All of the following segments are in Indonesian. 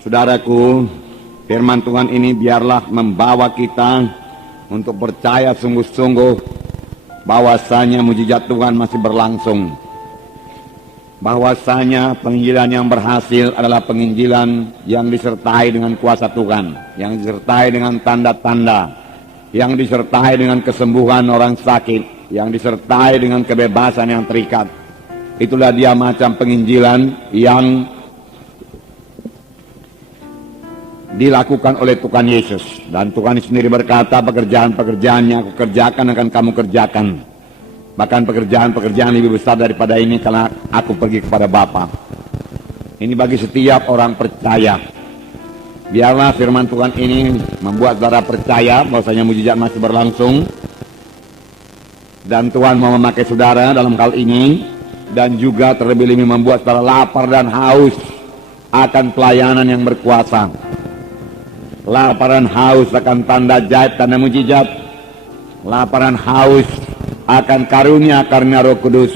Saudaraku, firman Tuhan ini biarlah membawa kita untuk percaya sungguh-sungguh bahwasanya mujizat Tuhan masih berlangsung. Bahwasanya penginjilan yang berhasil adalah penginjilan yang disertai dengan kuasa Tuhan, yang disertai dengan tanda-tanda, yang disertai dengan kesembuhan orang sakit, yang disertai dengan kebebasan yang terikat. Itulah dia macam penginjilan yang dilakukan oleh Tuhan Yesus. Dan Tuhan sendiri berkata, pekerjaan-pekerjaan yang aku kerjakan akan kamu kerjakan. Bahkan pekerjaan-pekerjaan lebih besar daripada ini karena aku pergi kepada Bapa. Ini bagi setiap orang percaya. Biarlah firman Tuhan ini membuat saudara percaya bahwasanya mujizat masih berlangsung. Dan Tuhan mau memakai saudara dalam hal ini. Dan juga terlebih lebih membuat saudara lapar dan haus akan pelayanan yang berkuasa. Lapar dan haus akan tanda ajaib, tanda mujizat. Lapar dan haus akan karunia Roh Kudus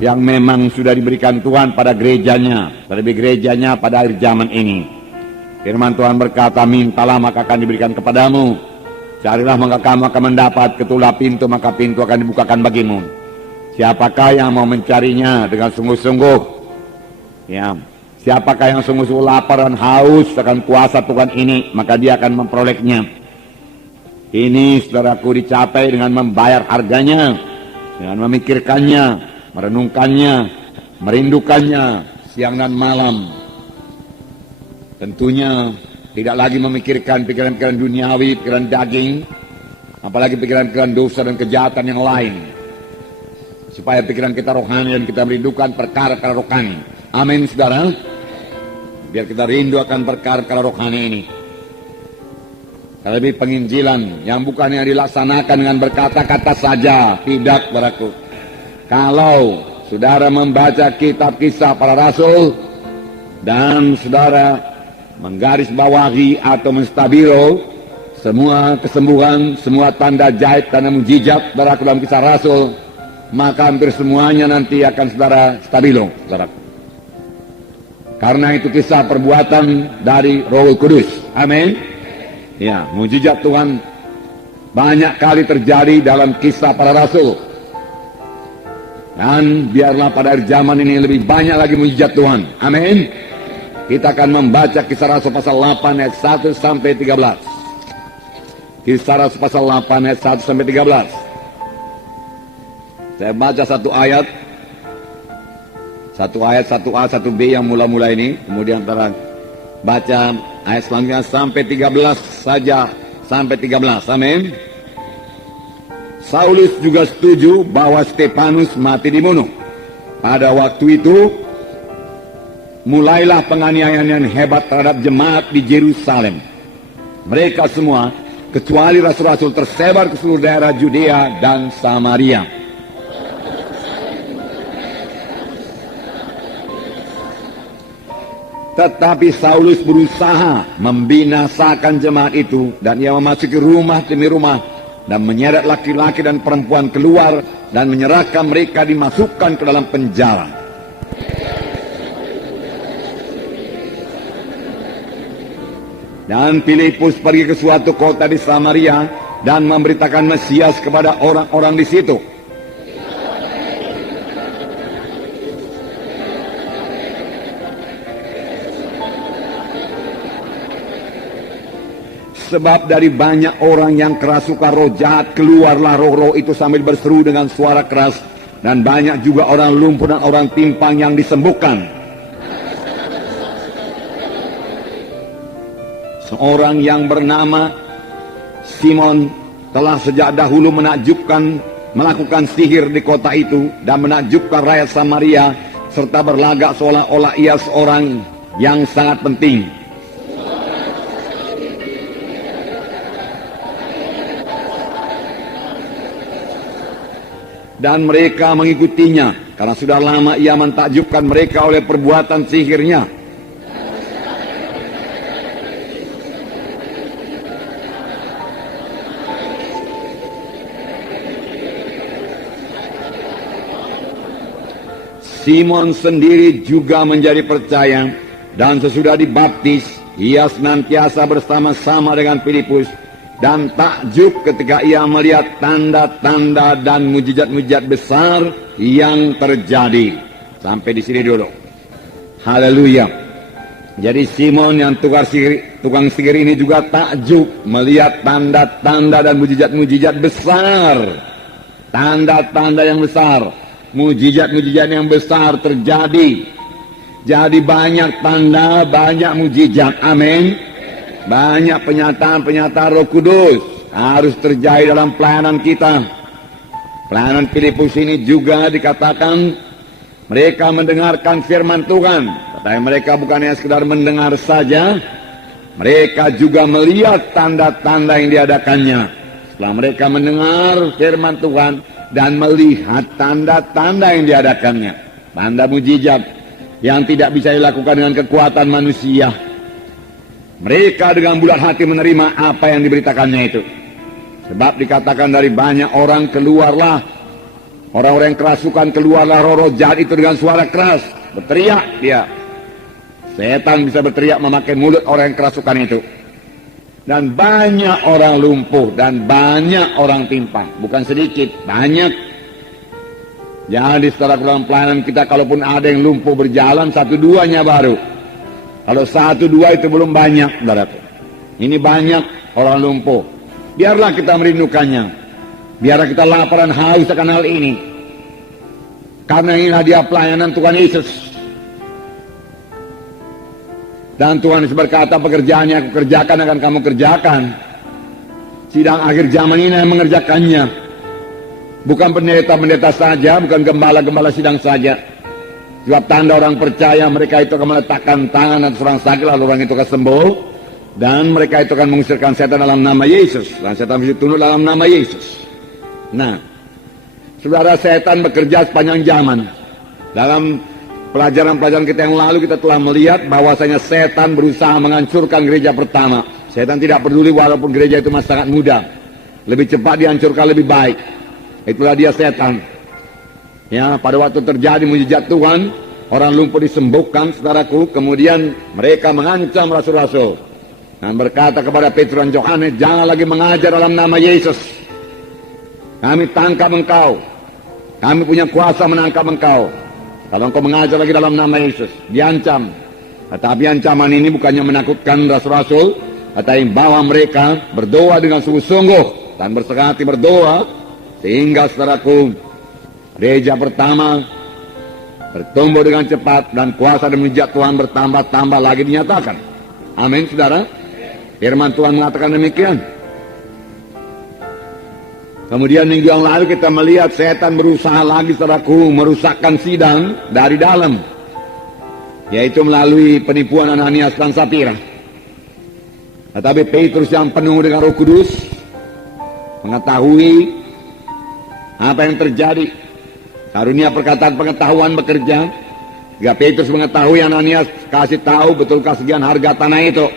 yang memang sudah diberikan Tuhan pada gerejanya, terlebih gerejanya pada akhir zaman ini. Firman Tuhan berkata, mintalah maka akan diberikan kepadamu, carilah maka kamu akan mendapat, ketuklah pintu maka pintu akan dibukakan bagimu. Siapakah yang mau mencarinya dengan sungguh-sungguh? Ya, siapakah yang sungguh-sungguh lapar dan haus akan kuasa Tuhan ini, maka dia akan memperolehnya. Ini saudaraku dicapai dengan membayar harganya, dengan memikirkannya, merenungkannya, merindukannya siang dan malam. Tentunya tidak lagi memikirkan pikiran-pikiran duniawi, pikiran daging, apalagi pikiran-pikiran dosa dan kejahatan yang lain. Supaya pikiran kita rohani dan kita merindukan perkara-perkara rohani. Amin saudara. Biar kita rindu akan perkara-perkara rohani ini. Lebih penginjilan yang bukannya dilaksanakan dengan berkata-kata saja, tidak saudaraku. Kalau saudara membaca kitab Kisah Para Rasul dan saudara menggarisbawahi atau menstabilo semua kesembuhan, semua tanda ajaib, tanda mujizat saudaraku dalam Kisah Rasul, maka hampir semuanya nanti akan saudara stabilo, saudaraku. Karena itu kisah perbuatan dari Roh Kudus. Amin. Ya, mujizat Tuhan banyak kali terjadi dalam Kisah Para Rasul. Dan biarlah pada akhir zaman ini lebih banyak lagi mujizat Tuhan. Amin. Kita akan membaca Kisah Rasul pasal 8 ayat 1 sampai 13. Kisah Rasul pasal 8 ayat 1 sampai 13. Saya baca satu ayat 1A, 1B yang mula-mula ini. Kemudian antara baca ayat selanjutnya sampai 13 saja, sampai 13. Amin. Saulus juga setuju bahwa Stefanus mati dibunuh. Pada waktu itu mulailah penganiayaan yang hebat terhadap jemaat di Yerusalem. Mereka semua kecuali rasul-rasul tersebar ke seluruh daerah Judea dan Samaria. Tetapi Saulus berusaha membinasakan jemaat itu, dan ia memasuki rumah demi rumah dan menyeret laki-laki dan perempuan keluar dan menyerahkan mereka dimasukkan ke dalam penjara. Dan Filipus pergi ke suatu kota di Samaria dan memberitakan Mesias kepada orang-orang di situ. Sebab dari banyak orang yang kerasukan roh jahat, keluarlah roh-roh itu sambil berseru dengan suara keras. Dan banyak juga orang lumpuh dan orang timpang yang disembuhkan. Seorang yang bernama Simon telah sejak dahulu melakukan sihir di kota itu dan menakjubkan rakyat Samaria, serta berlagak seolah-olah ia seorang yang sangat penting. Dan mereka mengikutinya karena sudah lama ia mentakjubkan mereka oleh perbuatan sihirnya. Simon sendiri juga menjadi percaya Dan sesudah dibaptis, ia senantiasa bersama-sama dengan Filipus dan takjub ketika ia melihat tanda-tanda dan mujizat-mujizat besar yang terjadi. Sampai di sini dulu. Haleluya. Jadi Simon yang tukang sihir ini juga takjub melihat tanda-tanda dan mujizat-mujizat besar. Tanda-tanda yang besar, mujizat-mujizat yang besar terjadi. Jadi banyak tanda, banyak mujizat. Amin. Banyak penyataan-penyataan Roh Kudus harus terjadi dalam pelayanan kita. Pelayanan Filipus ini juga dikatakan mereka mendengarkan firman Tuhan. Tetapi mereka bukan hanya sekedar mendengar saja, mereka juga melihat tanda-tanda yang diadakannya. Setelah mereka mendengar firman Tuhan dan melihat tanda-tanda yang diadakannya, tanda mujizat yang tidak bisa dilakukan dengan kekuatan manusia, mereka dengan bulat hati menerima apa yang diberitakannya itu. Sebab dikatakan dari banyak orang keluarlah orang-orang yang kerasukan, keluarlah roh-roh jahat itu dengan suara keras, berteriak dia. Setan bisa berteriak memakai mulut orang yang kerasukan itu. Dan banyak orang lumpuh dan banyak orang timpang, bukan sedikit, banyak. Jadi setelah dalam pelayanan kita, kalaupun ada yang lumpuh berjalan, 1-2-nya baru. Kalau 1-2 itu belum banyak, saudaraku. Ini banyak orang lumpuh. Biarlah kita merindukannya. Biarlah kita lapar dan haus akan hal ini. Karena inilah dia pelayanan Tuhan Yesus. Dan Tuhan Yesus berkata, pekerjaan yang aku kerjakan akan kamu kerjakan. Sidang akhir zaman ini yang mengerjakannya. Bukan pendeta-pendeta saja, bukan gembala-gembala sidang saja. Sebab tanda orang percaya, mereka itu akan meletakkan tangan atas orang sakit, lalu orang itu akan sembuh. Dan mereka itu akan mengusirkan setan dalam nama Yesus. Dan setan bisa tunduk dalam nama Yesus. Nah, saudara, setan bekerja sepanjang zaman. Dalam pelajaran-pelajaran kita yang lalu, kita telah melihat bahwasanya setan berusaha menghancurkan gereja pertama. Setan tidak peduli walaupun gereja itu masih sangat muda. Lebih cepat dihancurkan lebih baik. Itulah dia setan. Ya, pada waktu terjadi mujizat Tuhan, orang lumpuh disembuhkan, saudaraku. Kemudian mereka mengancam rasul-rasul dan berkata kepada Petrus dan Yohanes, jangan lagi mengajar dalam nama Yesus. Kami tangkap engkau. Kami punya kuasa menangkap engkau. Kalau engkau mengajar lagi dalam nama Yesus, diancam. Tetapi ancaman ini bukannya menakutkan rasul-rasul, tetapi bawa mereka berdoa dengan sungguh-sungguh dan berserah hati berdoa, sehingga saudaraku, gereja pertama bertumbuh dengan cepat dan kuasa dan mujizat Tuhan bertambah-tambah lagi dinyatakan. Amin, saudara. Firman Tuhan mengatakan demikian. Kemudian minggu yang lalu kita melihat setan berusaha lagi, saudaraku, merusakkan sidang dari dalam, yaitu melalui penipuan Ananias dan Sapira. Tetapi Petrus yang penuh dengan Roh Kudus mengetahui apa yang terjadi. Karunia perkataan pengetahuan bekerja. Jika Petrus mengetahui, Ananias kasih tahu, betulkah sekian harga tanah itu?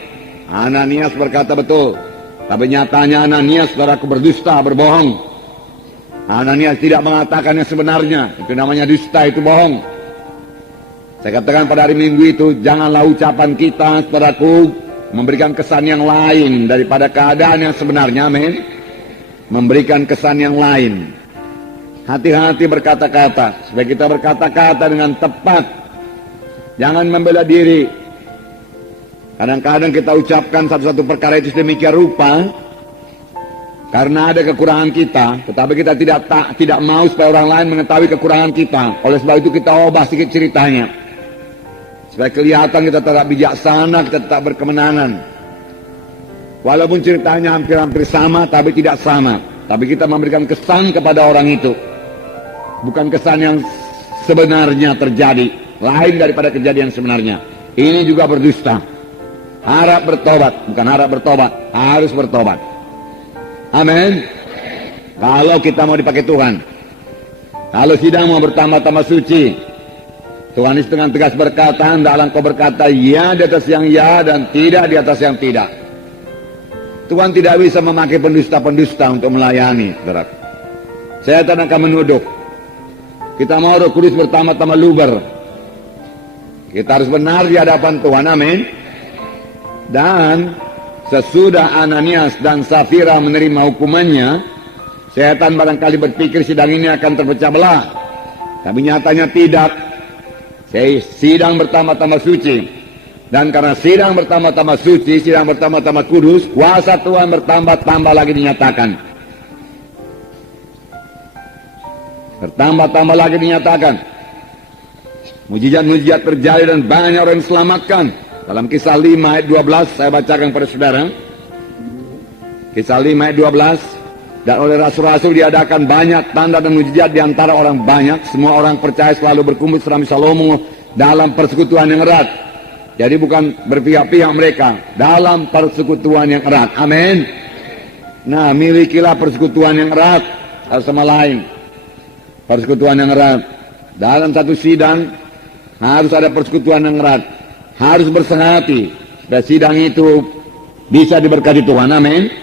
Ananias berkata betul. Tapi nyatanya Ananias, saudaraku, berdusta, berbohong. Ananias tidak mengatakan yang sebenarnya. Itu namanya dusta, itu bohong. Saya katakan pada hari Minggu itu, janganlah ucapan kita, saudaraku, memberikan kesan yang lain daripada keadaan yang sebenarnya. Amin. Memberikan kesan yang lain. Hati-hati berkata-kata, supaya kita berkata-kata dengan tepat. Jangan membela diri. Kadang-kadang kita ucapkan satu-satu perkara itu sedemikian rupa karena ada kekurangan kita, tetapi kita tidak mau supaya orang lain mengetahui kekurangan kita. Oleh sebab itu kita ubah sedikit ceritanya, supaya kelihatan kita tetap bijaksana, kita tetap berkemenangan. Walaupun ceritanya hampir-hampir sama, tapi tidak sama. Tapi kita memberikan kesan kepada orang itu, bukan kesan yang sebenarnya terjadi, lain daripada kejadian sebenarnya. Ini juga berdusta. Harap bertobat, bukan harap bertobat, harus bertobat. Amin. Kalau kita mau dipakai Tuhan, kalau sidang mau bertambah-tambah suci, Tuhan Yesus dengan tegas berkata, hendaklah engkau berkata ya di atas yang ya dan tidak di atas yang tidak. Tuhan tidak bisa memakai pendusta-pendusta untuk melayani, saudara. Setan akan menuduh. Kita mau Roh Kudus bertambah-tambah luber. Kita harus benar di hadapan Tuhan, amin. Dan sesudah Ananias dan Safira menerima hukumannya, setan barangkali berpikir sidang ini akan terpecah belah. Tapi nyatanya tidak. Sidang bertambah-tambah suci. Dan karena sidang bertambah-tambah suci, sidang bertambah-tambah kudus, kuasa Tuhan bertambah-tambah lagi dinyatakan. Bertambah-tambah lagi dinyatakan. Mujizat-mujizat terjadi dan banyak orang diselamatkan. Dalam Kisah 5 ayat 12 saya bacakan kepada saudara. Kisah 5 ayat 12. Dan oleh rasul-rasul diadakan banyak tanda dan mujizat di antara orang banyak. Semua orang percaya selalu berkumpul serami Salomo dalam persekutuan yang erat. Jadi bukan berpihak-pihak mereka, dalam persekutuan yang erat. Amin. Nah, milikilah persekutuan yang erat sama lain. Persekutuan yang erat. Dalam satu sidang harus ada persekutuan yang erat. Harus bersehati supaya sidang itu bisa diberkati Tuhan. Amin.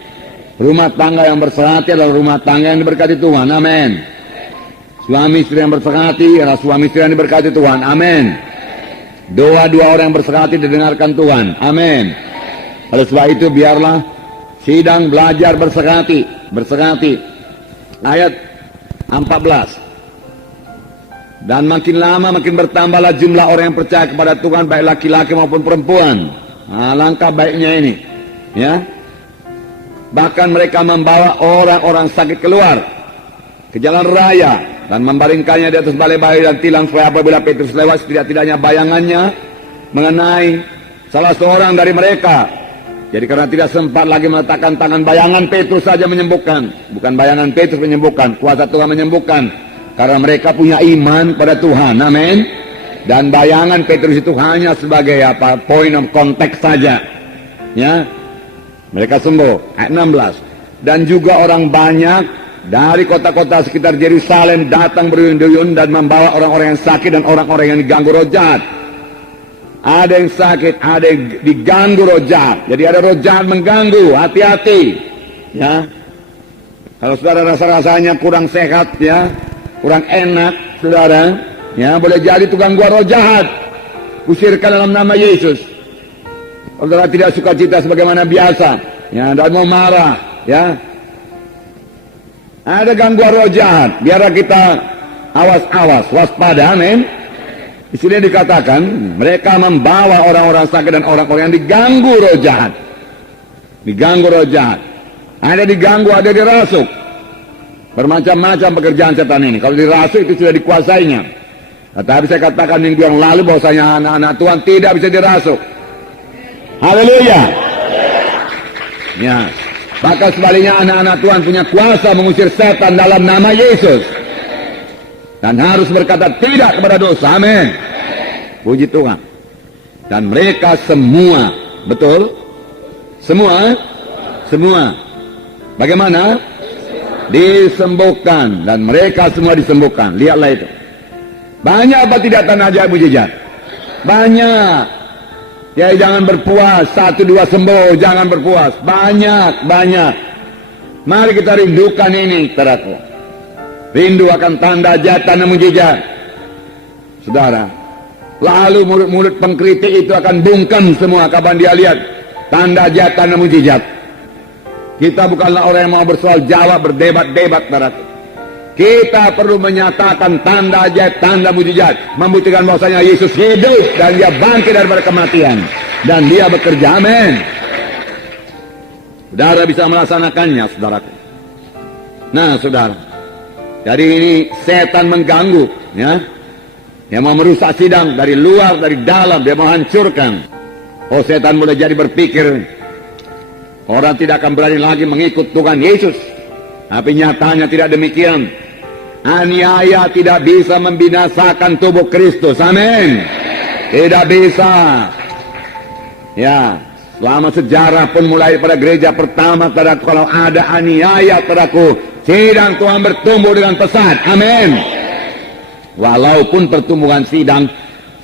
Rumah tangga yang bersehati adalah rumah tangga yang diberkati Tuhan. Amin. Suami istri yang bersehati adalah suami istri yang diberkati Tuhan. Amin. Doa-doa orang yang bersehati didengarkan Tuhan. Amin. Oleh sebab itu biarlah sidang belajar bersehati. Bersehati. Ayat 14. Dan makin lama makin bertambahlah jumlah orang yang percaya kepada Tuhan, baik laki-laki maupun perempuan. Nah, langkah baiknya ini, ya. Bahkan mereka membawa orang-orang sakit keluar ke jalan raya dan membaringkannya di atas balai-balai dan tilang, supaya apabila Petrus lewat, setidak-tidaknya bayangannya mengenai salah seorang dari mereka. Jadi karena tidak sempat lagi meletakkan tangan, bayangan Petrus saja menyembuhkan. Bukan bayangan Petrus menyembuhkan, kuasa Tuhan menyembuhkan. Karena mereka punya iman pada Tuhan, amin. Dan bayangan Petrus itu hanya sebagai point of contact saja, ya. Mereka sembuh. Ayat 16. Dan juga orang banyak dari kota-kota sekitar Yerusalem datang berduyun-duyun dan membawa orang-orang yang sakit dan orang-orang yang diganggu roh jahat. Ada yang sakit, ada yang diganggu roh jahat. Jadi ada roh jahat mengganggu, hati-hati, ya. Kalau saudara rasa-rasanya kurang sehat, ya, kurang enak, saudara, ya, boleh jadi itu gangguan roh jahat. Usirkan dalam nama Yesus. Saudara tidak suka cita sebagaimana biasa, ya, dan mau marah, ya. Ada gangguan roh jahat, biar kita awas-awas, waspada, amin. Di sini dikatakan mereka membawa orang-orang sakit dan orang-orang yang diganggu roh jahat. Diganggu roh jahat. Ada diganggu, ada dirasuk. Bermacam-macam pekerjaan setan ini. Kalau dirasuk itu sudah dikuasainya. Tetapi saya katakan minggu yang lalu bahwasanya anak-anak Tuhan tidak bisa dirasuk. Haleluya. Ya. Maka sebaliknya anak-anak Tuhan punya kuasa mengusir setan dalam nama Yesus. Dan harus berkata tidak kepada dosa. Amin. Puji Tuhan. Dan mereka semua, betul? Semua? Semua. Bagaimana? Disembuhkan. Dan mereka semua disembuhkan. Lihatlah itu. Banyak apa tidak tanda ajaib mujizat? Banyak. Ya, jangan berpuas. 1, 2 sembuh. Jangan berpuas. Banyak, banyak. Mari kita rindukan ini, saudaraku. Rindu akan tanda ajaib, tanda mujizat. Saudara. Lalu mulut-mulut pengkritik itu akan bungkam semua kapan dia lihat tanda ajaib, tanda mujizat. Kita bukanlah orang yang mau bersoal jawab, berdebat-debat, saudaraku. Kita perlu menyatakan tanda ajaib, tanda mujizat, membuktikan bahwasanya Yesus hidup dan dia bangkit daripada kematian dan dia bekerja. Amin. Saudara bisa melaksanakannya, saudaraku. Nah, saudara, jadi ini setan mengganggu, ya, yang mau merusak sidang dari luar, dari dalam, dia mau hancurkan. Oh, setan mulai jadi berpikir orang tidak akan berani lagi mengikut Tuhan Yesus. Tapi nyatanya tidak demikian. Aniaya tidak bisa membinasakan tubuh Kristus. Amin. Tidak bisa. Ya, selama sejarah pun mulai pada gereja pertama, saudaraku, kalau ada aniaya, saudaraku, sidang Tuhan bertumbuh dengan pesat. Amin. Walaupun pertumbuhan sidang,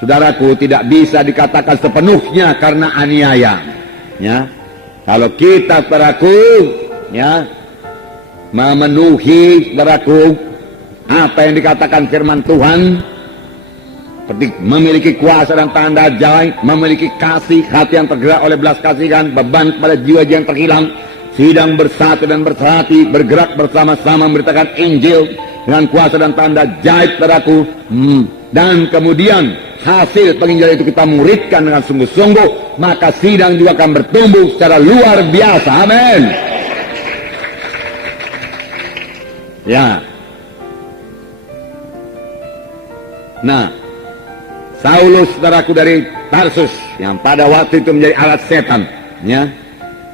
saudaraku, tidak bisa dikatakan sepenuhnya karena aniaya. Ya, kalau kita, saudaraku, ya, memenuhi, saudaraku, apa yang dikatakan firman Tuhan, seperti memiliki kuasa dan tanda ajaib, memiliki kasih, hati yang tergerak oleh belas kasihan, beban kepada jiwa-jiwa yang terhilang, sidang bersatu dan bersehati, bergerak bersama-sama memberitakan Injil dengan kuasa dan tanda ajaib padaku. Dan kemudian hasil penginjilan itu kita muridkan dengan sungguh-sungguh, maka sidang juga akan bertumbuh secara luar biasa. Amin. Ya. Nah, Saulus, saudaraku, dari Tarsus yang pada waktu itu menjadi alat setan, ya,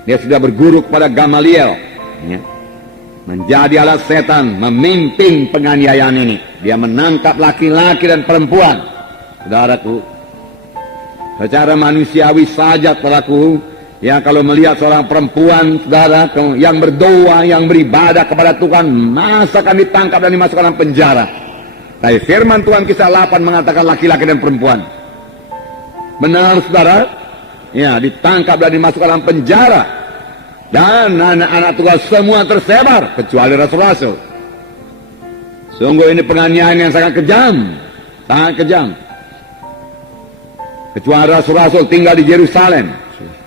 dia sudah berguru kepada Gamaliel, ya, menjadi alat setan, memimpin penganiayaan ini. Dia menangkap laki-laki dan perempuan, saudaraku. Secara manusiawi saja, saudaraku, ya, kalau melihat seorang perempuan, saudara, yang berdoa, yang beribadah kepada Tuhan, masa akan ditangkap dan dimasukkan dalam penjara. Tapi firman Tuhan kisah 8 mengatakan laki-laki dan perempuan. Benar, saudara? Ya, ditangkap dan dimasukkan dalam penjara. Dan anak-anak Tuhan semua tersebar, kecuali rasul-rasul. Sungguh ini penganiayaan yang sangat kejam. Sangat kejam. Kecuali rasul-rasul tinggal di Yerusalem.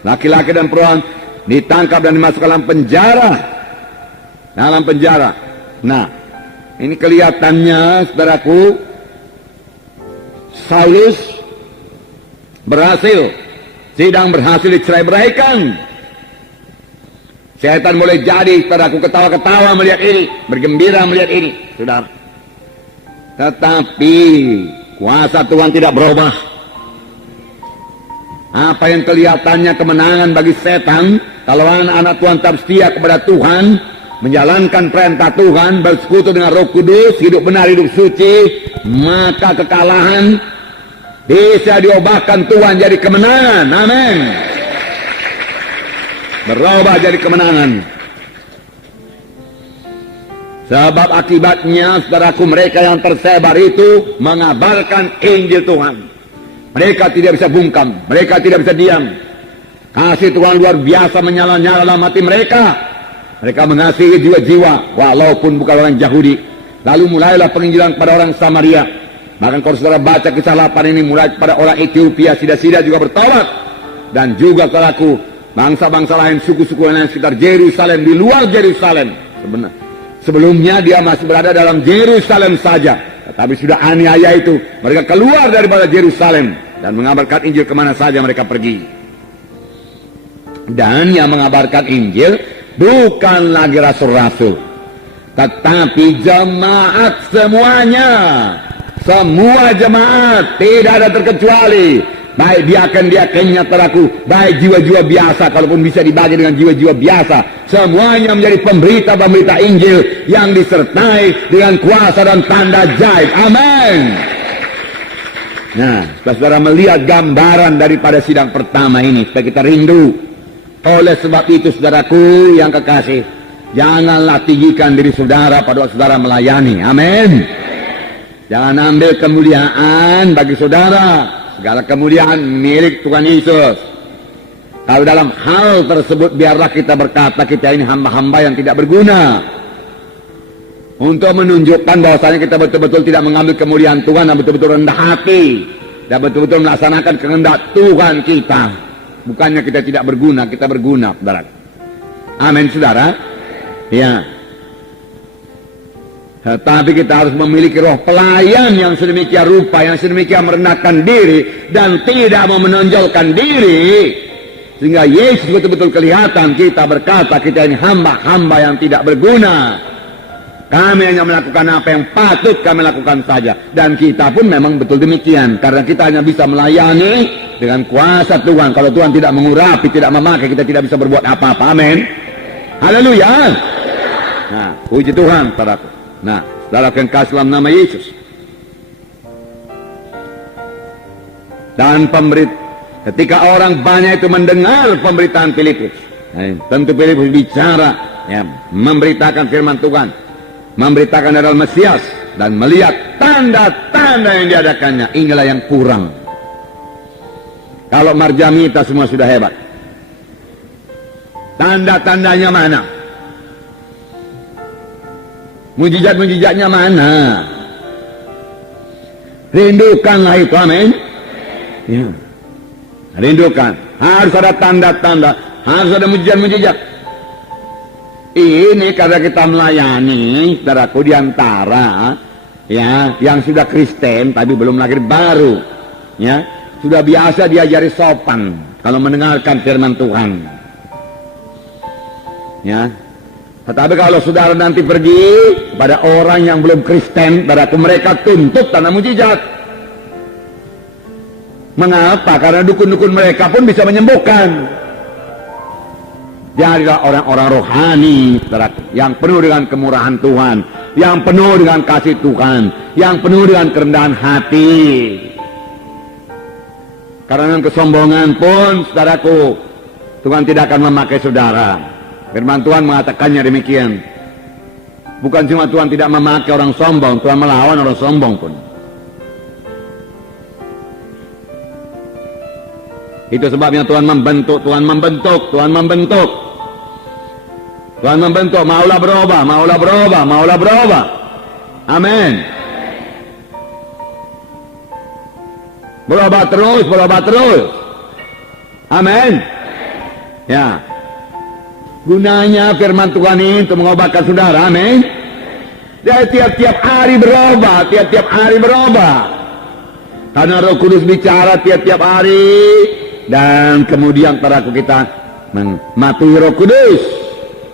Laki-laki dan perempuan ditangkap dan dimasukkan dalam penjara. Dalam penjara. Nah, ini kelihatannya, saudaraku, Saulus berhasil, sidang berhasil dicerai-beraikan. Setan boleh jadi, saudaraku, ketawa-ketawa melihat ini, bergembira melihat ini, saudara. Tetapi kuasa Tuhan tidak berubah. Apa yang kelihatannya kemenangan bagi setan, kalau anak-anak Tuhan tetap setia kepada Tuhan, menjalankan perintah Tuhan, bersekutu dengan Roh Kudus, hidup benar, hidup suci, maka kekalahan bisa diubahkan Tuhan jadi kemenangan. Amin. Berubah jadi kemenangan. Sebab akibatnya, saudaraku, mereka yang tersebar itu mengabarkan Injil Tuhan. Mereka tidak bisa bungkam, mereka tidak bisa diam. Kasih Tuhan luar biasa menyala-nyala dalam hati mereka. Mereka mengasihi jiwa-jiwa walaupun bukan orang Yahudi. Lalu mulailah penginjilan kepada orang Samaria. Bahkan kalau saudara baca kisah 8 ini, mulai kepada orang Ethiopia, sida-sida juga bertaubat. Dan juga, saudaraku, bangsa-bangsa lain, suku-suku lain sekitar Yerusalem, di luar Yerusalem. Sebelumnya dia masih berada dalam Yerusalem saja. Tetapi sudah aniaya itu, mereka keluar daripada Yerusalem dan mengabarkan Injil kemana saja mereka pergi. Dan yang mengabarkan Injil bukan lagi rasul-rasul, tetapi jemaat semuanya. Semua jemaat, tidak ada terkecuali. Baik diaken-diakennya, saudaraku, baik jiwa-jiwa biasa, kalaupun bisa dibagi dengan jiwa-jiwa biasa, semuanya menjadi pemberita-pemberita Injil yang disertai dengan kuasa dan tanda ajaib. Amin. Nah, saudara melihat gambaran daripada sidang pertama ini, supaya kita rindu. Oleh sebab itu, saudaraku yang kekasih, janganlah tinggikan diri saudara pada waktu saudara melayani. Amin. Jangan ambil kemuliaan bagi saudara. Segala kemuliaan milik Tuhan Yesus. Kalau dalam hal tersebut, biarlah kita berkata kita ini hamba-hamba yang tidak berguna. Untuk menunjukkan bahwasanya kita betul-betul tidak mengambil kemuliaan Tuhan, dan betul-betul rendah hati, dan betul-betul melaksanakan kehendak Tuhan kita. Bukannya kita tidak berguna, kita berguna, saudara. Amin, saudara. Ya. Tetapi kita harus memiliki roh pelayan yang sedemikian rupa, yang sedemikian merendahkan diri dan tidak mau menonjolkan diri, sehingga Yesus betul-betul kelihatan. Kita berkata kita ini hamba-hamba yang tidak berguna. Kami hanya melakukan apa yang patut kami lakukan saja. Dan kita pun memang betul demikian, karena kita hanya bisa melayani dengan kuasa Tuhan. Kalau Tuhan tidak mengurapi, tidak memakai, kita tidak bisa berbuat apa-apa. Amin. Haleluya. Nah, puji Tuhan, saudaraku. Nah, saudara yang kasih dalam nama Yesus. Dan ketika orang banyak itu mendengar pemberitaan Filipus, tentu Filipus bicara, ya, memberitakan firman Tuhan, memberitakan adalah Mesias, dan melihat tanda-tanda yang diadakannya. Inilah yang kurang. Kalau marjamita semua sudah hebat, tanda-tandanya mana? Mujizat-mujizatnya mana? Rindukanlah itu, amin. Ya. Rindukan. Harus ada tanda-tanda, harus ada mujizat-mujizat. Ini karena kita melayani, saudaraku, diantara ya yang sudah Kristen tapi belum lahir baru, ya sudah biasa diajari sopan kalau mendengarkan firman Tuhan, ya. Tetapi kalau saudara nanti pergi pada orang yang belum Kristen, saudaraku, mereka tuntut tanda mujizat. Mengapa? Karena dukun-dukun mereka pun bisa menyembuhkan. Jadilah orang-orang rohani, saudaraku, yang penuh dengan kemurahan Tuhan, yang penuh dengan kasih Tuhan, yang penuh dengan kerendahan hati. Karena kesombongan pun, saudaraku, Tuhan tidak akan memakai saudara. Firman Tuhan mengatakannya demikian. Bukan cuma Tuhan tidak memakai orang sombong, Tuhan melawan orang sombong pun. Itu sebabnya Tuhan membentuk, Tuhan membentuk, Tuhan membentuk. Tuhan membentuk, maulah berubah, maulah berubah, maulah berubah. Amin. Berubah terus, berubah terus. Amin. Ya. Gunanya firman Tuhan ini untuk mengobatkan saudara, amin. Dia tiap-tiap hari berubah, tiap-tiap hari berubah. Karena Roh Kudus bicara tiap-tiap hari. Dan kemudian saudaraku, kita mematuhi Roh Kudus.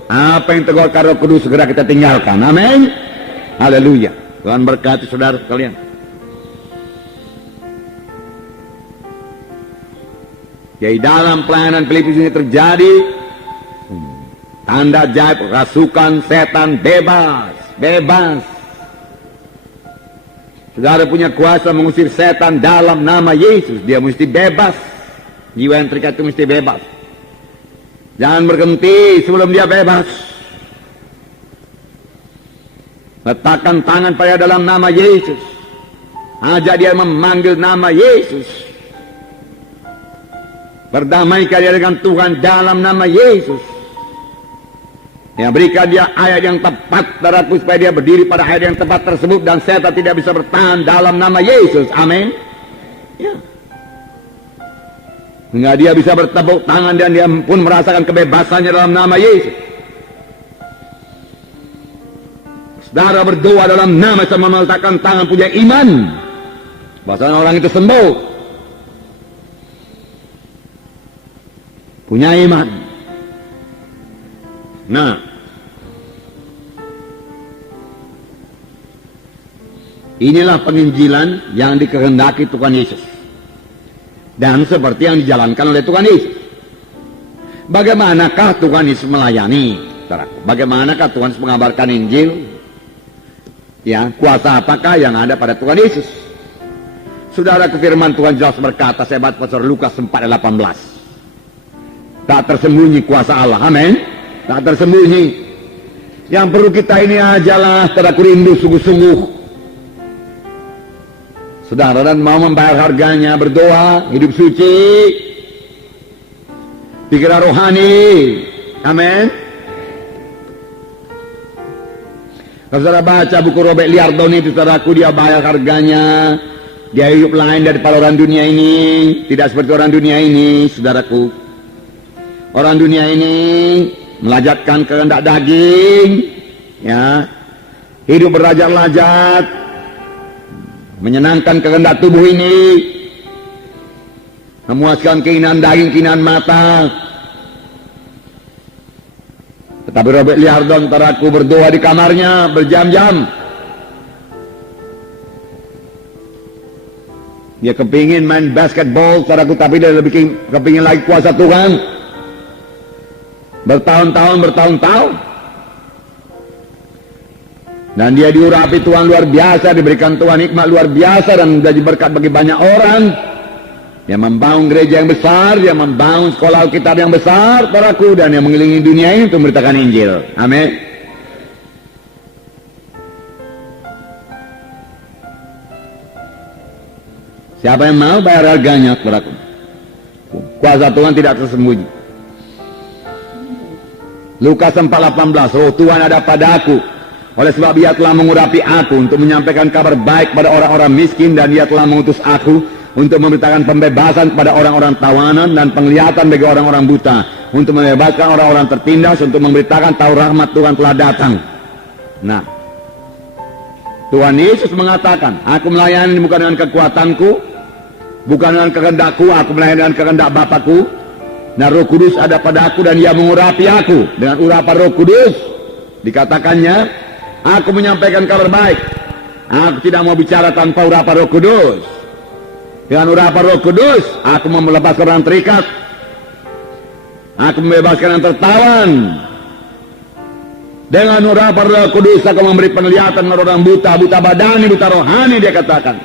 Apa yang teguhkan Roh Kudus segera kita tinggalkan. Amin. Haleluya. Tuhan berkati saudara sekalian. Jadi dalam pelayanan Filipus ini terjadi tanda ajaib, rasukan setan bebas, bebas. Saudara punya kuasa mengusir setan dalam nama Yesus. Dia mesti bebas. Jiwa yang terikat itu mesti bebas. Jangan berhenti sebelum dia bebas. Letakkan tangan pada dalam nama Yesus. Ajak dia memanggil nama Yesus. Berdamaikan dia dengan Tuhan dalam nama Yesus. Ya, berikan dia ayat yang tepat, saudaraku, supaya dia berdiri pada ayat yang tepat tersebut dan setan tidak bisa bertahan dalam nama Yesus. Amin. Ya. Sehingga dia bisa bertepuk tangan dan dia pun merasakan kebebasannya dalam nama Yesus. Saudara berdoa dalam nama sama meletakkan tangan, punya iman. Bahasanya orang itu sembuh. Punya iman. Nah, inilah penginjilan yang dikehendaki Tuhan Yesus. Dan seperti yang dijalankan oleh Tuhan Yesus. Bagaimanakah Tuhan Yesus melayani? Bagaimanakah Tuhan Yesus mengabarkan Injil? Ya, kuasa apakah yang ada pada Tuhan Yesus? Saudara, firman Tuhan jelas berkata, saya baca pasal Lukas 4:18. Tak tersembunyi kuasa Allah. Amin. Tak tersembunyi. Yang perlu kita ini ajalah saudaraku rindu sungguh-sungguh. Saudara, dan mau membayar harganya, berdoa, hidup suci, pikiran rohani. Amin. Kalau saudara baca buku Robert Liardon itu, saudaraku, dia bayar harganya. Dia hidup lain daripada orang dunia ini. Tidak seperti orang dunia ini, saudaraku. Orang dunia ini melajatkan kehendak daging, ya, hidup berlajat-lajat, menyenangkan kehendak tubuh ini, memuaskan keinginan daging, keinginan mata. Tetapi Robert Liardon, saudaraku, berdoa di kamarnya berjam-jam. Dia kepingin main basketball, saudaraku, tapi dia lebih kepingin lagi kuasa Tuhan. Bertahun-tahun. Dan dia diurapi Tuhan luar biasa, diberikan Tuhan hikmat luar biasa dan menjadi berkat bagi banyak orang. Dia membangun gereja yang besar, dia membangun sekolah Alkitab yang besar, saudaraku, dan yang mengelilingi dunia ini untuk memberitakan Injil. Amin. Siapa yang mau bayar harganya, saudaraku? Kuasa Tuhan tidak tersembunyi. Lukas 4:18, oh Tuhan ada padaku, Oleh sebab ia telah mengurapi aku untuk menyampaikan kabar baik pada orang-orang miskin, dan ia telah mengutus aku untuk memberitakan pembebasan kepada orang-orang tawanan dan penglihatan bagi orang-orang buta, untuk membebaskan orang-orang tertindas, untuk memberitakan tahu rahmat Tuhan telah datang. Nah, Tuhan Yesus mengatakan, aku melayani bukan dengan kekuatanku, bukan dengan kehendakku, aku melayani dengan kehendak Bapakku. Nah, Roh Kudus ada pada aku dan ia mengurapi aku. Dengan urapan Roh Kudus dikatakannya, aku menyampaikan kabar baik. Aku tidak mau bicara tanpa urapan Roh Kudus. Dengan urapan Roh Kudus, aku melepaskan orang terikat, aku membebaskan yang tertawan. Dengan urapan Roh Kudus, aku memberi penglihatan kepada orang buta, buta badani, buta rohani, dia katakan.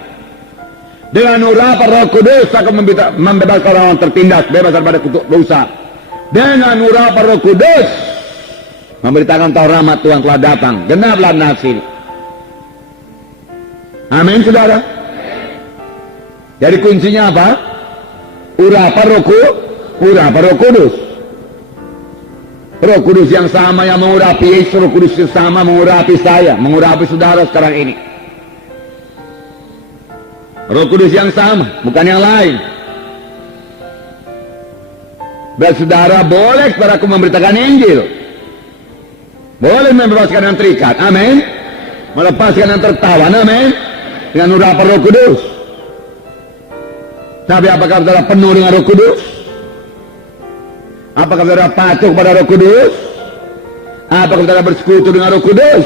Dengan urapan Roh Kudus, aku membebaskan orang tertindas, bebas daripada kutuk dosa. Dengan urapan Roh Kudus, memberitakan tahu rahmat Tuhan telah datang. Genaplah nasib. Amin, saudara. Jadi kuncinya apa? Urapan Roh Kudus. Roh Kudus yang sama yang mengurapi Yesus, Roh Kudus yang sama mengurapi saya, mengurapi saudara sekarang ini. Roh Kudus yang sama, bukan yang lain. Dan saudara boleh kepadaku memberitakan Injil, boleh membebaskan yang terikat, amin, melepaskan yang tertawan, amin, dengan urapan Roh Kudus. Tapi apakah saudara penuh dengan Roh Kudus? Apakah saudara patuh pada Roh Kudus? Apakah saudara bersekutu dengan Roh Kudus?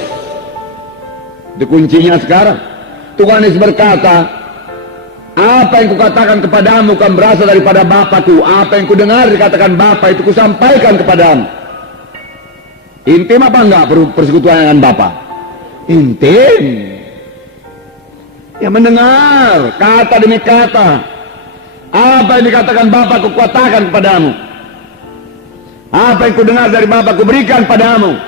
Itu kuncinya sekarang. Tuhan Yesus berkata, apa yang kukatakan kepadamu kan berasal daripada Bapakku. Apa yang kudengar dikatakan Bapa, itu kusampaikan kepadamu. Intim apa enggak persekutuan dengan Bapa? Intim. Ya, mendengar kata demi kata. Apa yang dikatakan Bapa kukatakan kepadamu. Apa yang kudengar dari Bapa kuberikan padamu.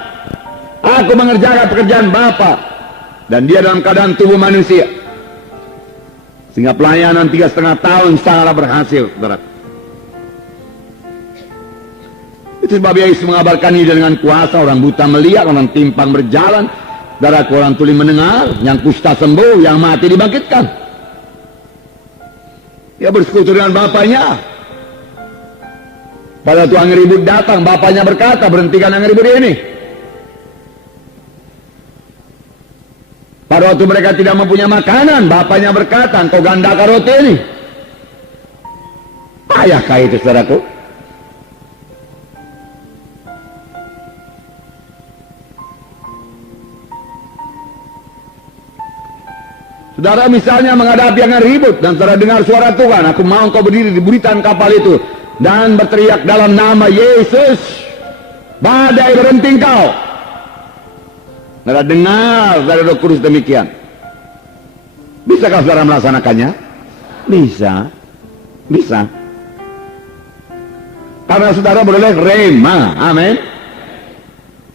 Aku mengerjakan pekerjaan Bapa, dan dia dalam keadaan tubuh manusia. Sehingga pelayanan 3,5 tahun sangatlah berhasil, saudara. Itu sebab Yesus mengabarkan ini dengan kuasa. Orang buta melihat, orang timpang berjalan, saudara, orang tuli mendengar, yang kusta sembuh, yang mati dibangkitkan. Dia bersekutu dengan Bapaknya. Pada Tuhan ribut datang, Bapaknya berkata, berhentikan yang ribut ini. Pada waktu mereka tidak mempunyai makanan, Bapaknya berkata, engkau gandakan roti ini. Payakkah itu, saudaraku? Saudara misalnya menghadapi yang ribut, dan saudara dengar suara Tuhan, aku mau engkau berdiri di buritan kapal itu dan berteriak dalam nama Yesus, badai berhenti engkau. Saudara dengar dari Roh Kudus demikian. Bisakah saudara melaksanakannya? Bisa. Bisa. Karena saudara beroleh rema, amin.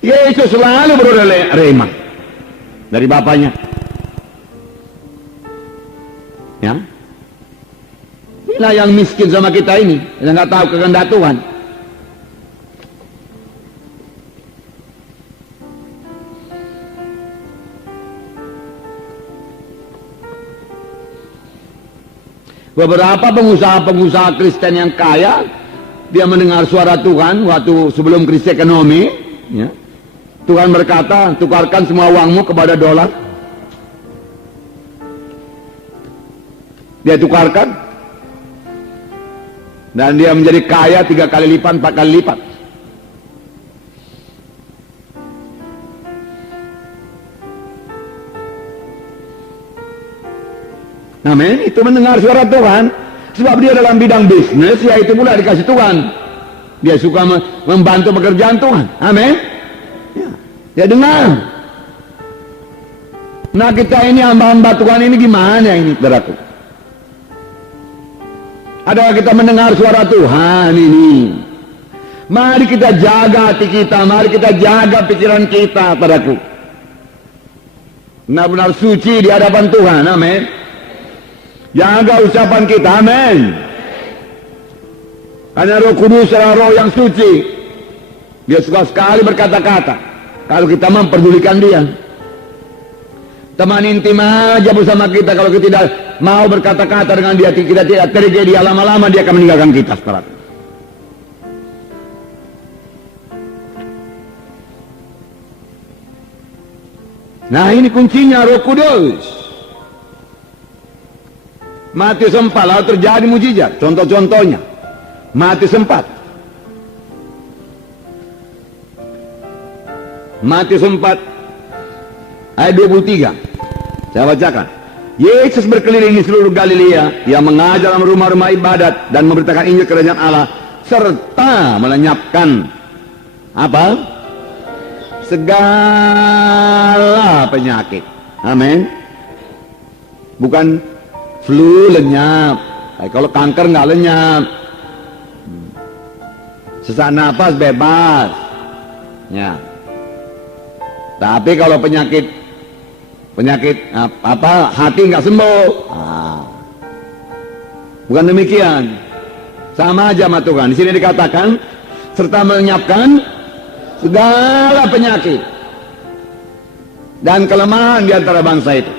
Yesus selalu beroleh rema dari Bapaknya. Ya, inilah yang miskin sama kita ini, yang nggak tahu kehendak Tuhan. Beberapa pengusaha-pengusaha Kristen yang kaya, dia mendengar suara Tuhan waktu sebelum krisis ekonomi. Ya, Tuhan berkata, tukarkan semua uangmu kepada dolar. Dia tukarkan, dan dia menjadi kaya 3 kali lipat, 4 kali lipat. Amin. Itu mendengar suara Tuhan. Sebab dia dalam bidang bisnis, ya itu pula dikasih Tuhan. Dia suka membantu pekerjaan Tuhan. Amin. Ya, dia dengar. Nah, kita ini hamba-hamba Tuhan ini gimana ini, saudaraku? Adakah kita mendengar suara Tuhan ini? Mari kita jaga hati kita, mari kita jaga pikiran kita, saudaraku. Benar-benar suci di hadapan Tuhan, amin. Jaga ucapan kita, amin. Karena Roh Kudus adalah Roh yang suci. Dia suka sekali berkata-kata. Kalau kita memperdulikan dia, Teman intim aja bersama kita. Kalau kita tidak mau berkata-kata dengan dia, kita tidak terjadi, lama-lama dia akan meninggalkan kita sekarang. Nah, ini kuncinya Roh Kudus. Matius 4 lalu terjadi mujizat. Contoh-contohnya Matius 4. Matius 4 ayat 23. Saya bacakan. Yesus berkeliling di seluruh Galilea, ia mengajar dalam rumah-rumah ibadat dan memberitakan Injil kerajaan Allah serta melenyapkan apa? Segala penyakit. Amin. Bukan flu lenyap. Kalau kanker nggak lenyap. Sesak napas bebas. Ya. Tapi kalau penyakit apa hati nggak sembuh. Bukan demikian. Sama aja sama Tuhan. Di sini dikatakan serta melenyapkan segala penyakit dan kelemahan di antara bangsa itu.